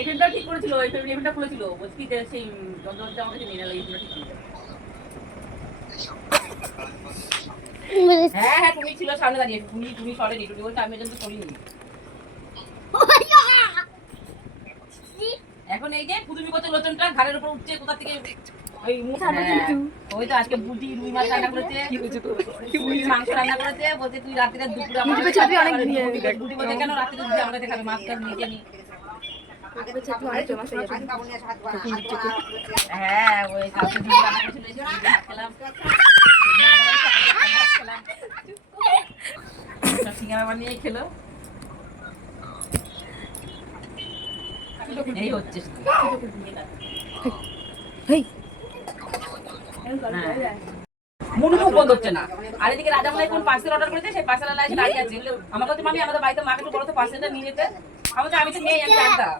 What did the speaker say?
এখানটা ঠিক করেছিল, এখানটা খুলেছিল, বলছি যে সেই যন্ত্রটা আমাকে নিয়ে নিল, এখানটা ঠিক করেছিল। হ্যাঁ হ্যাঁ, তুমি ছিল সামনে দাঁড়িয়ে, তুমি সরেনি, তুমি বলছো আমি এজন্য করিনি। এখন এই যে কুদুমি করছে, লোচনটা ঘাড়ের উপর উঠছে কোথা থেকে, ওই ওই তো আজকে বুটি রুই মাছ রান্না করেছে, মাংস রান্না করেছে, বলছে তুই রাত্রে দুপুরে আমার বুটি বলছে কেন রাত্রে দুপুরে আমাকে দেখাবে, মাছটা নিচে নি। হ্যাঁ ওই কালকে বুটি রান্না করেছিল, খেলাম সিঙ্গারা বানিয়ে খেলো। এই হচ্ছে মুখও বন্ধ হচ্ছে না। আর এদিকে রাজামলাই কোন পার্সেল অর্ডার করেছে, সেই পার্সেল এসে দাঁড়িয়ে আছে, আমাকে বলছে মামি আমাদের বাড়িতে মাকে একটু বলো তো পার্সেলটা নিয়ে যেতে। আমি তো নেই, আমি জানতাম